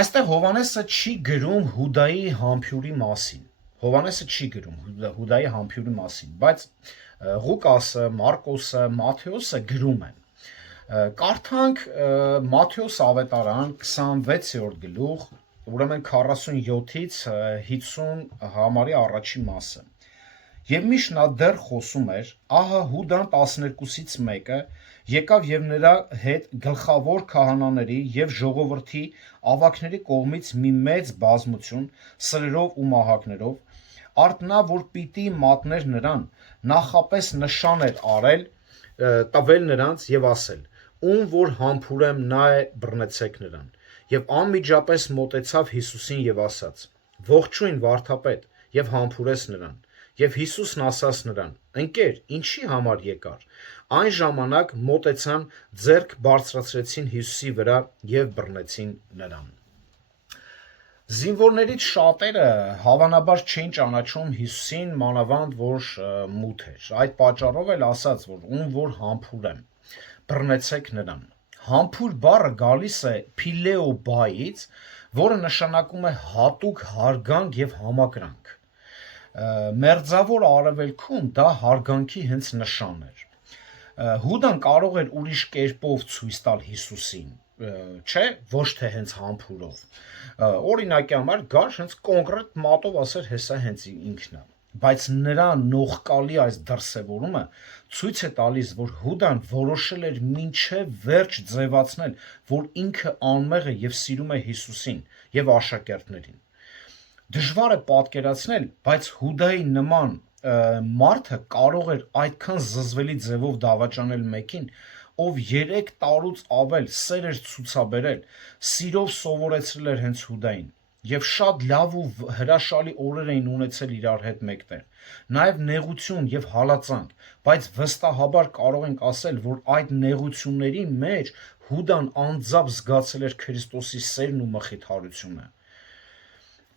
այստեղ Հովհաննեսը չի գրում Հուդայի համբույրի մասին։ Հովհաննեսը չի գրում Հուդայի համբույրի մասին, բայց Ղուկասը, Մարկոսը, Մատթեոսը գրում են։ Կարդանք Մատթեոս ավետարան 26-րդ գլուխ, ուրեմն 47-ից 50 համարի առաջին մասը։ Եվ միշտ նա դեռ խոսում էր, ահա Հուդան 12-ից մեկը եկավ եւ նրա հետ գլխավոր քահանաների եւ ժողովրդի ավագների կողմից մի մեծ բազմություն սրերով ու մահակներով, արդ նա որ պիտի մատներ նրան, նախապես նշան էր արել, տվել նրանց եւ ասել. ում որ համբուրեմ նա է, բռնեցեք նրան։ Եվ անմիջապես մոտեցավ Հիսուսին եւ ասաց. Ողջույն վարդապետ, եւ համբուրեց նրան։ Եվ Հիսուսն ասաց նրան. ընկեր, ինչի համար եկար։ Այն ժամանակ մոտեցան, ձեռք բարձրացրեցին Հիսուսի վրա եւ բռնեցին նրան։ Զինվորներից շատերը հավանաբար չէին ճանաչում Հիսուսին, մանավանդ որ մութ էր։ Այդ պատճառով էլ ասաց, որ ում որ համբուրեմ, բռնեցեք նրան։ Համբույր բառը գալիս է փիլեո բայից, որը նշանակում է հատուկ հարգանք եւ համակրանք։ Մերձավոր արևելքում դա հարգանքի հենց նշան էր։ Հուդան կարող էր ուրիշ կերպով ցույց տալ Հիսուսին, չէ, ոչ թե հենց համբուրով։ Օրինակի համար գար հենց կոնկրետ մատով ասեր հեսա հենց ինքն է, բայց նրա նողկալի այս դրսևորումը ցույց է տալիս, որ Հուդան որոշել էր մինչև վերջ ձևացնել, որ ինքը անմեղ է եւ սիրում է Հիսուսին եւ աշակերտներին։ Դժվար է պատկերացնել, բայց Հուդայի նման մարդը կարող էր այդքան զզվելի ձևով դավաճանել մեկին, ով 3 տարուց ավել սեր էր ցուցաբերել, սիրով սովորեցրել էր հենց Հուդային, եւ շատ լավ ու հրաշալի օրեր էին ունեցել իրար հետ մեկտեղ, նաեւ նեղություն եւ հալածանք, բայց վստահաբար կարող ենք ասել, որ այդ նեղությունների մեջ Հուդան անձամբ զգացել էր Քրիստոսի սերն ու մխիթարությունը։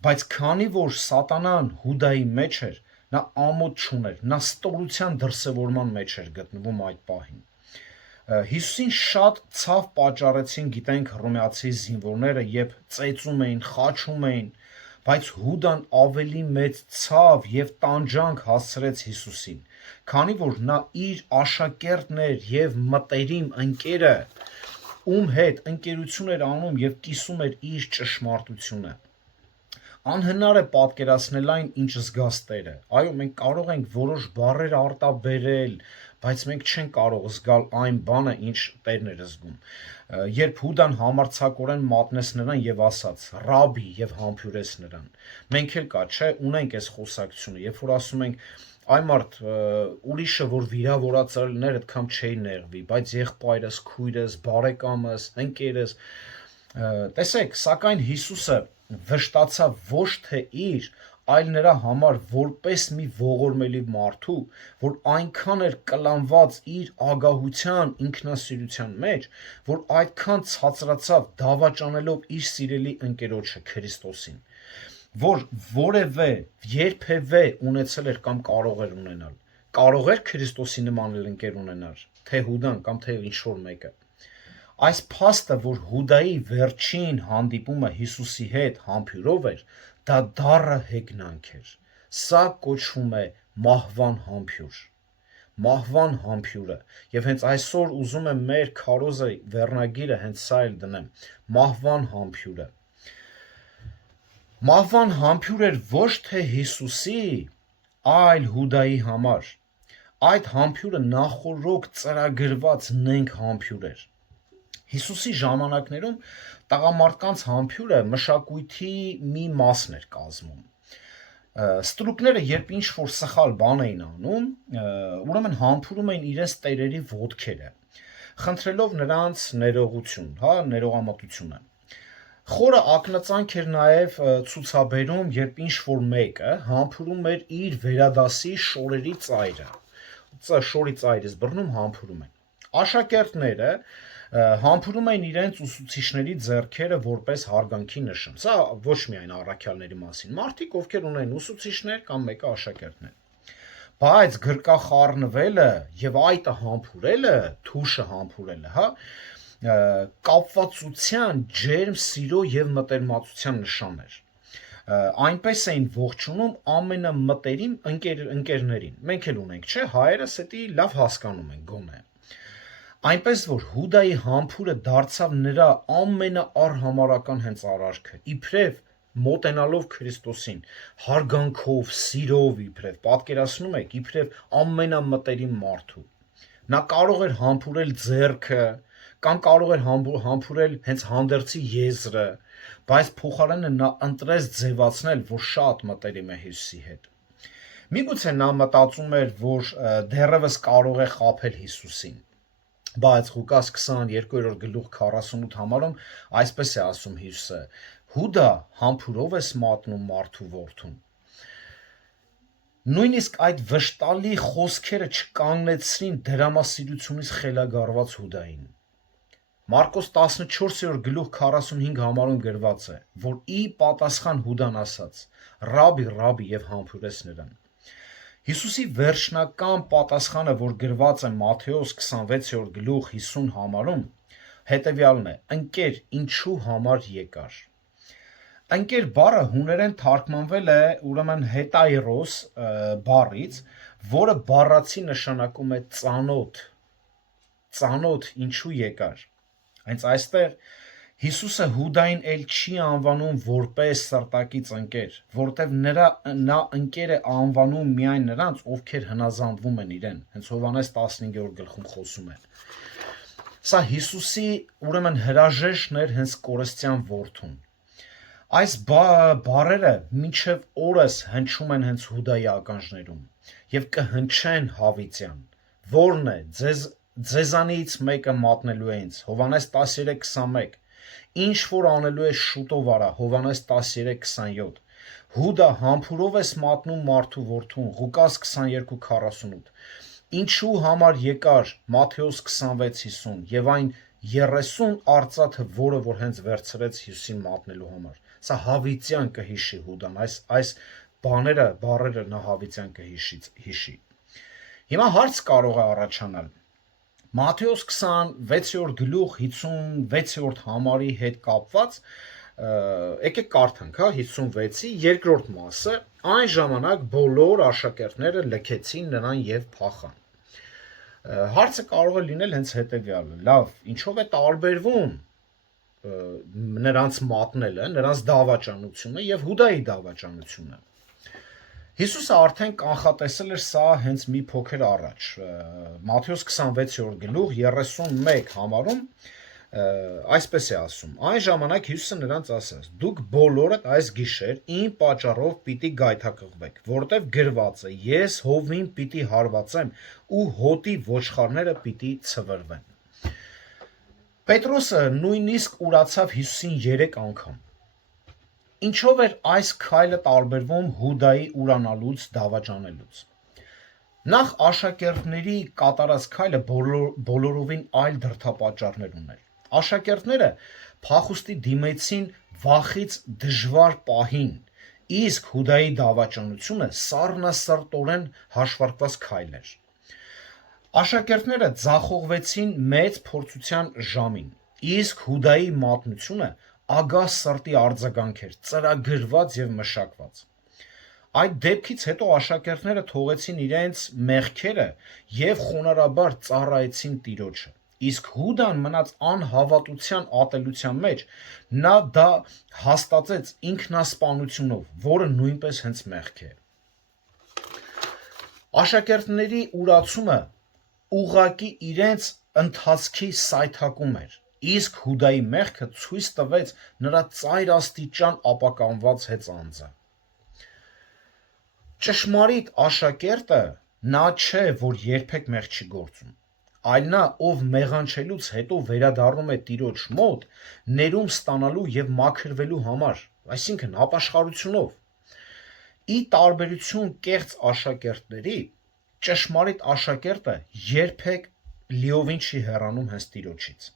Բայց քանի որ սատանան Հուդայի մեջ էր, նա ամոթ չուներ, նա ստորության դրսևորման մեջ էր գտնվում այդ պահին։ Հիսուսին շատ ցավ պատճառեցին, գիտենք, հռոմեացի զինվորները, երբ ծեծում էին, խաչում էին, բայց Հուդան ավելի մեծ ցավ եւ տանջանք հասցրեց Հիսուսին, քանի որ նա իր աշակերտն էր եւ մտերիմ ընկերը, ում հետ ընկերություն էր անում եւ կիսում էր իր ճշմարտությունը։ Անհնար է պատկերացնել այն, ինչ զգաց Տերը։ Այո, մենք կարող ենք որոշ բառեր արտաբերել, բայց մենք չենք կարող զգալ այն բանը, ինչ Տերն էր զգում։ Երբ Հուդան համարձակորեն մատնեց նրան եւ ասաց. «Ռաբի» եւ համբուրեց նրան։ Մենք էլ կա, չէ, ունենք այս խոսակցությունը, երբ որ ասում ենք այ մարդ ուրիշը որ վիրավորածներ այդքան չի նեղվի, բայց եղբայրս, քույրս, բարեկամս, ընկերս, տեսեք, սակայն Հիսուսը վշտացավ ոչ թե իր, այլ նրա համար որպես մի ողորմելի մարդու, որ այնքան էր կլանված իր ագահության, ինքնասիրության մեջ, որ այդքան ցածրացավ դավաճանելով իր սիրելի ընկերոջը Քրիստոսին, որ որևէ երբևէ ունեցել էր կամ կարող էր ունենալ։ Կարող էր Քրիստոսի նման ընկեր ունենալ, թե Հուդան կամ թե ինչ-որ մեկը։ Այս փաստը, որ Հուդայի վերջին հանդիպումը Հիսուսի հետ համբուրով էր, դա դառը հեգնանք էր։ Սա կոչվում է մահվան համբյուր։ Մահվան համբյուրը, եւ հենց այսօր ուզում եմ մեր քարոզը վերնագիրը հենց սա էլ դնեմ, մահվան համբյուրը։ Մահվան համբյուր էր ոչ թե Հիսուսի, այլ Հուդայի համար։ Այդ համբյուրը նախորոք ծրագրված նենք համբյուր էր։ Հիսուսի ժամանակներում տղամարդկանց համբյուրը մշակույթի մի մասն էր կազմում։ Ստրուկները երբ ինչ-որ սխալ բան էին անում, ուրեմն համբուրում էին իրենց տերերի ոտքերը, խնդրելով նրանց ներողություն, ներողամտությունը։ Խորը ակնածանք էր նաև ցուցաբերում, երբ ինչ-որ մեկը համբուրում էր իր վերադասի շորերի ծայրը, շորի ծայրից բռնում համբուրում են։ Աշակերտները համբուրում էին իրենց ուսուցիչների ձեռքերը որպես հարգանքի նշան։ Սա ոչ միայն առաքյալների մասին, մարդիկ, ովքեր ունեն ուսուցիչներ կամ մեկը աշակերտներ։ Բայց գրկախառնվելը եւ այդը համբուրելը, թուշը համբուրելը, կապվածության, ջերմ սիրո եւ մտերմացության նշան էր։ Այնպես էին ողջունում ամենամտերիմ ընկերներին։ Մենք էլ ունենք, չէ՞, հայերս էդի լավ հասկանում են գոնե։ Այնպես որ Հուդայի համբուրը դարձավ նրա ամենաառհամարական հենց արարքը, իբրև մոտենալով Քրիստոսին, հարգանքով, սիրով իբրև, պատկերացնում եք, իբրև ամենամտերիմ մարդու։ Նա կարող էր համբուրել ձեռքը, կամ կարող էր համբուրել հենց հանդերձի եզրը, բայց փոխարենը նա ընտրեց ձևացնել, որ շատ մտերիմ է Հիսուսի հետ։ Միգուցե նա մտածում էր, որ դեռևս կարող է խաբել Հիսուսին, բայց Ղուկաս 22:48 համարում այսպես է ասում Հիսուսը. «Հուդա, համբուրով ես մատնում մարդու որդուն»։ Նույնիսկ այդ վշտալի խոսքերը չկանգնեցրին դրամասիրությունից խելագարված Հուդային։ Մարկոս 14:45 համարում գրված է, որ ի պատասխան Հուդան ասաց. «Ռաբի, Ռաբի» եւ համբուրեց նրան։ Հիսուսի վերջնական պատասխանը, որ գրված է Մատթեոս 26:50 համարում, հետևյալն է. «Ընկեր, ինչու համար եկար»։ Ընկեր բառը հուներեն թարգմանվել է ուրեմն հետայրոս բառից, որը բառացի նշանակում է ծանոթ, ինչու եկար։ Հենց այստեղ Հիսուսը Հուդային էլ չի անվանում որպես սրտակից ընկեր, որտեղ նա ընկեր է անվանում միայն նրանց, ովքեր հնազանդվում են իրեն, հենց Հովհաննես 15-րդ գլխում խոսում է։ Սա Հիսուսի ուրեմն հրաժեշտն էր հենց կորստյան որդուն։ Այս բառերը մինչև օրս հնչում են հենց Հուդայի ականջներում եւ կհնչեն հավիտյան, որն է ձեզանից մեկը մատնելու է ինձ, Հովհաննես 13:21, ինչ որ անելու է շուտով արա, Հովհաննես 13:27, Հուդա, համբուրով ես մատնում մարդու որդուն, Ղուկաս 22:48, ինչու համար եկար, Մատթեոս 26:50 եւ այն 30 արծաթը, որը որ հենց վերցրեց Հիսուսին մատնելու համար։ Սա հավիտյան կհիշի Հուդան, այս բառերը նա հավիտյան կհիշի։ Հիմա հարց կարող է առաջանալ. Մատթեոս 26-րդ գլուխ 56-րդ համարի հետ կապված, եկեք կարդանք, 56-ի երկրորդ մասը, այն ժամանակ բոլոր աշակերտները լքեցին նրան եւ փախան։ Հարցը կարող է լինել հենց հետեւյալը. լավ, ինչով է տարբերվում նրանց մատնելը, նրանց դավաճանությունը եւ Հուդայի դավաճանությունը։ Հիսուսը արդեն կանխատեսել էր սա հենց մի փոքր առաջ։ Մատթեոս 26-րդ գլուխ 31 համարում այսպես է ասում. այն ժամանակ Հիսուսը նրանց ասաց. դուք բոլորդ այս գիշեր իմ պատճառով պիտի գայթակղվեք, որտեղ գրված է. ես հովին պիտի հարվածեմ ու հոտի ոչխարները պիտի ցվրվեն։ Պետրոսը նույնիսկ ուրացավ Հիսուսին 3 անգամ։ Ինչով էր այս քայլը տարբերվում Հուդայի ուրանալուց, դավաճանելուց։ Նախ աշակերտների կատարած քայլը բոլորովին այլ դրդապատճառներ ուներ։ Աշակերտները փախուստի դիմեցին վախից դժվար պահին, իսկ Հուդայի դավաճանությունը սառնասրտորեն հաշվարկված քայլ էր։ Աշակերտները ձախողվեցին մեծ փորձության ժամին, իսկ Հուդայի մատնությունը ագահ սրտի արձագանք էր, ծրագրված եւ մշակված։ Այդ դեպքից հետո աշակերտները թողեցին իրենց մեղքերը եւ խոնարհաբար ծառայեցին Տիրոջը։ Իսկ Հուդան մնաց անհավատության ատելության մեջ, նա դա հաստատեց ինքնասպանությունով, որը նույնպես հենց մեղք է։ Աշակերտների ուրացումը ուղղակի իրենց ընթացքի սայթակում էր, իսկ Հուդայի մեղքը ցույց տվեց նրա ծայրաստիճան ապականված հեծանձը։ Ճշմարիտ աշակերտը նա չէ, որ երբեք մեղք չի գործում, այլ նա, ով մեղանչելուց հետո վերադառնում է Տիրոջ մոտ, ներում ստանալու եւ մաքրվելու համար, այսինքն ապաշխարությունով։ Ի տարբերություն կեղծ աշակերտների, ճշմարիտ աշակերտը երբեք լիովին չի հեռանում հենց Տիրոջից։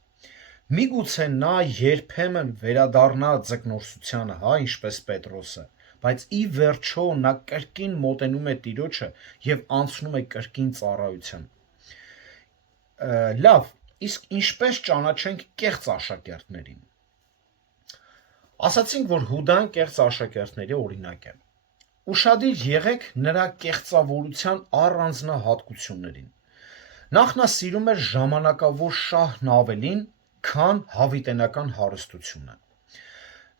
Միգուցե նա երբեմն վերադառնա ձկնորսությանը, ինչպես Պետրոսը, բայց ի վերջո նա կրկին մոտենում է Տիրոջը եւ անցնում է կրկին ծառայության։ Լավ, իսկ ինչպես ճանաչենք կեղծ աշակերտներին։ Ասացինք, որ Հուդան կեղծ աշակերտների օրինակ է։ Ուշադիր եղեք նրա կեղծավորության առանձնահատկություններին։ Նախ նա սիրում էր ժամանակավոր շահն ավելին, քան հավիտենական հարստությունը։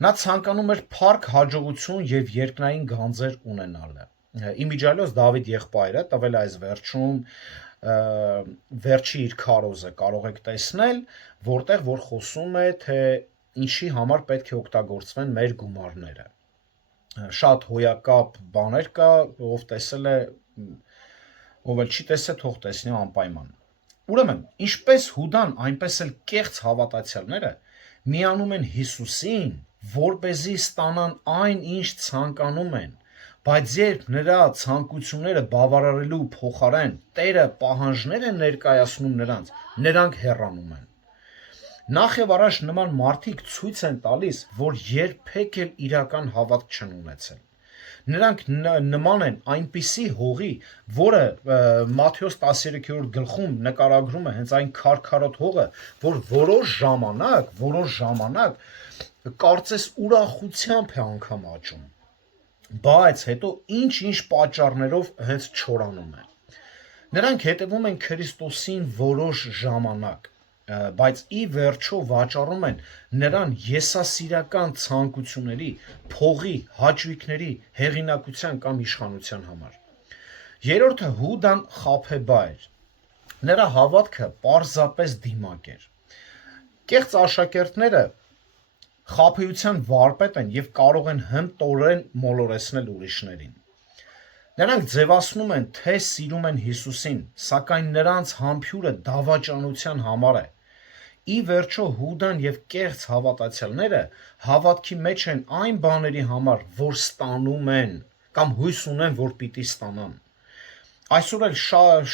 Նա ցանկանում էր փառք, հաջողություն եւ երկնային գանձեր ունենալը։ Իմիջիալոս Դավիթ եղբայրը տվել այս վերջում վերջի իր քարոզը կարող եք տեսնել, որտեղ որ խոսում է, թե ինչի համար պետք է օգտագործվեն մեր գումարները։ Շատ հոյակապ բաներ կա, ով տեսել է, ով էլ չի տեսել, թող տեսնի անպայման։ Ուրեմն, ինչպես Հուդան, այնպես էլ կեղծ հավատացյալները միանում են Հիսուսին, որպեսզի ստանան այն, ինչ ցանկանում են, բայց երբ նրա ցանկությունները բավարարելու փոխարեն Տերը պահանջներ են ներկայացնում նրանք հեռանում են։ Նախ եւ առաջ նման մարդիկ ցույց են տալիս, որ երբեք էլ իրական հավատք չեն ունեցել։ Նրանք նման են այնպիսի հողի, որը Մատթեոս 13-րդ գլխում նկարագրում է հենց այն քարքարոտ հողը, որ որոշ ժամանակ կարծես ուրախությամբ է անգամ աճում, բայց հետո ինչ պատճառներով հենց չորանում է։ Նրանք հետևում են Քրիստոսին որոշ ժամանակ, բայց ի վերջո վաճառում են նրան եսասիրական ցանկությունների, փողի, հաճույքների, հեղինակության կամ իշխանության համար։ Երրորդը Հուդան խաբեբա էր։ Նրա հավատքը պարզապես դիմակ էր։ Կեղծ աշակերտները խաբեության վարպետ են եւ կարող են հմտորեն մոլորեցնել ուրիշներին։ Նրանք ձևացնում են, թե սիրում են Հիսուսին, սակայն նրանց համբյուրը դավաճանության համար է։ Ի վերջո Հուդան եւ կեղծ հավատացյալները հավատքի մեջ են այն բաների համար, որ ստանում են կամ հույս ունեն, որ պիտի ստանան։ Այսօր էլ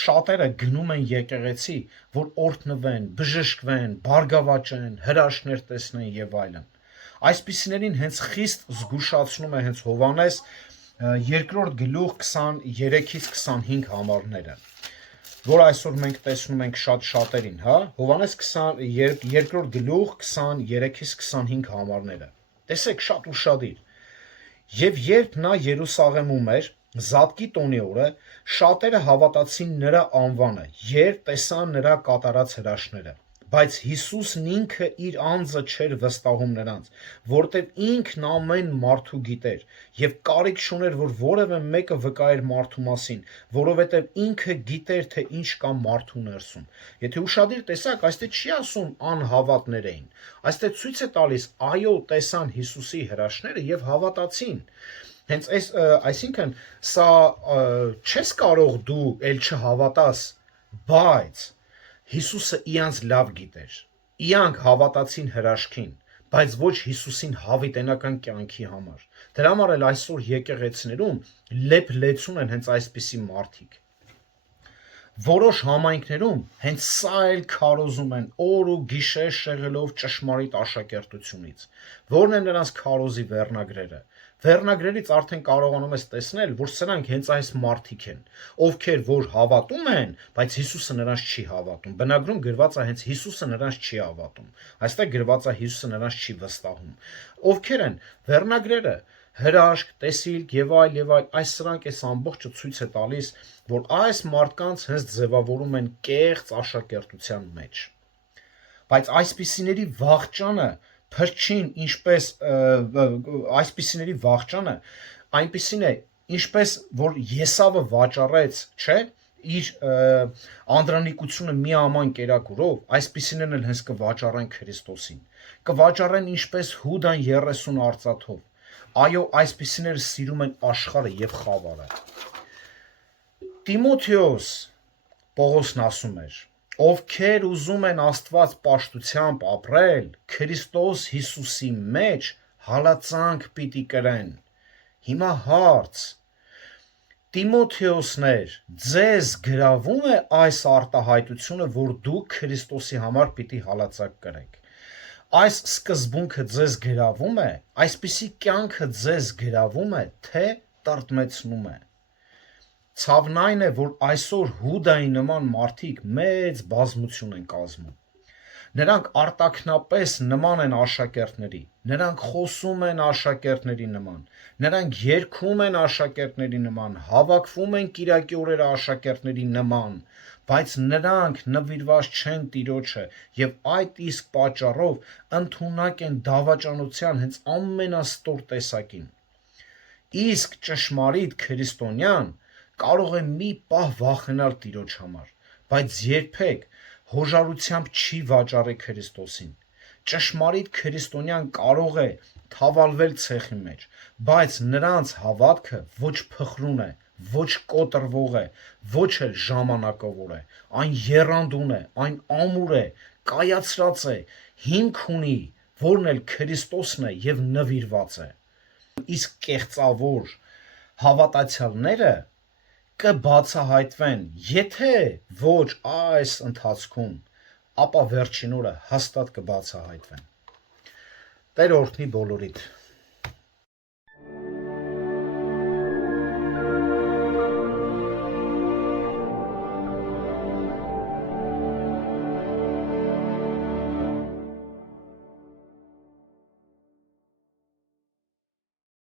շատերը գնում են եկեղեցի, որ օրհնվեն, բժշկվեն, բարգավաճեն, հրաշքներ տեսնեն եւ այլն։ Այսպիսիներին հենց խիստ զգուշացնում է հենց Հովհաննես 2-րդ գլուխ 23-ից 25 համարները, որ այսօր մենք տեսնում ենք շատերին, հա, Հովհաննես 2-րդ գլուխ 23-ից 25 համարները։ Տեսեք, շատ ուշադիր։ Եվ երբ նա Երուսաղեմում էր, Զատկի տոնի օրը, շատերը հավատացին նրա անվանը, երբ տեսան նրա կատարած հրաշքները, բայց Հիսուսն ինքը իր անձը չէր վստահում նրանց, որտև ինքն ամեն մարդու գիտեր եւ կարիք չուներ, որ որևէ մեկը վկայեր մարդու մասին, որովհետեւ ինքը գիտեր, թե ինչ կա մարդու ներսում։ Եթե ուշադիր տեսակ, այստեղ չի ասում անհավատներ էին, այստեղ ցույց է տալիս, այո, տեսան Հիսուսի հրաշքները եւ հավատացին։ Հենց այսինքն սա չես կարող դու էլ չհավատաս, բայց Հիսուսը իրանց լավ գիտեր։ Իրանք հավատացին հրաշքին, բայց ոչ Հիսուսին հավիտենական կյանքի համար։ Դրա համար էլ այսօր եկեղեցիներում լեփ-լեցուն են հենց այսպիսի մարդիկ։ Որոշ համայնքներում հենց սա էլ քարոզում են օր ու գիշեր շեղելով ճշմարիտ աշակերտությունից։ Որն է նրանց քարոզի վերնագրերը։ Վերնագրերից արդեն կարողանում ես տեսնել, որ սրանք հենց այս մարդիկ են, ովքեր որ հավատում են, բայց Հիսուսը նրանց չի հավատում։ Բնագրում գրված է հենց Հիսուսը նրանց չի հավատում։ Այստեղ գրված է Հիսուսը նրանց չի վստահում։ Ովքեր են վերնագրերը, հրաշք, տեսիլք եւ այլ, այս սրանք այս ամբողջը ցույց է տալիս, որ այս մարդկանց հենց ձևավորում են կեղծ աշակերտության մեջ։ Բայց այսպիսիների վախճանը փրկին, ինչպես այսպիսիների վախճանը այնպիսին է, ինչպես որ Եսավը վաճառեց, չէ, իր անդրանիկությունը մի աման կերակուրով, այսպիսիներն էլ հենց կվաճառեն Քրիստոսին, կվաճառեն ինչպես Հուդան 30 արծաթով։ Այո, այսպիսիները սիրում են աշխարհը եւ խավարը։ Տիմոթեոս Պողոսն ասում էր. ովքեր ուզում են Աստված պաշտությամբ ապրել, Քրիստոս Հիսուսի մեջ հալածանք պիտի կրեն։ Հիմա հարց. Տիմոթեոսներ, ձեզ գրավում է այս արտահայտությունը, որ դուք Քրիստոսի համար պիտի հալածակ կրեք։ Այս սկզբունքը ձեզ գրավում է, այսպիսի կյանքը ձեզ գրավում է, թե տրտմեցնում է։ Ցավն այն է, որ այսօր Հուդայի նման մարդիկ մեծ բազմություն են կազմում։ Նրանք արտաքնապես նման են աշակերտների, նրանք խոսում են աշակերտների նման, նրանք երգում են աշակերտների նման, հավաքվում են կիրակի օրերը աշակերտների նման, բայց նրանք նվիրված չեն Տիրոջը եւ այդ իսկ պատճառով ընդունակ են դավաճանության հենց ամենաստոր տեսակին։ Իսկ ճշմարիտ քրիստոնյան կարող է մի պահ վախենալ Տիրոջ համար, բայց երբեք հոժարությամբ չի վաճառի Քրիստոսին։ Ճշմարիտ քրիստոնյան կարող է թավալվել ցեխի մեջ, բայց նրանց հավատքը ոչ փխրուն է, ոչ կոտրվող է, ոչ էլ ժամանակավոր է, այն եռանդուն է, այն ամուր է, կայացրած է, հիմք ունի, որն էլ Քրիստոսն է եւ նվիրված է։ Իսկ կեղծավոր հավատացյալները կբացահայտվեն, եթե ոչ այս ընթացքում, ապա վերջին օրը հաստատ կբացահայտվեն։ Տեր օրհնի բոլորիդ։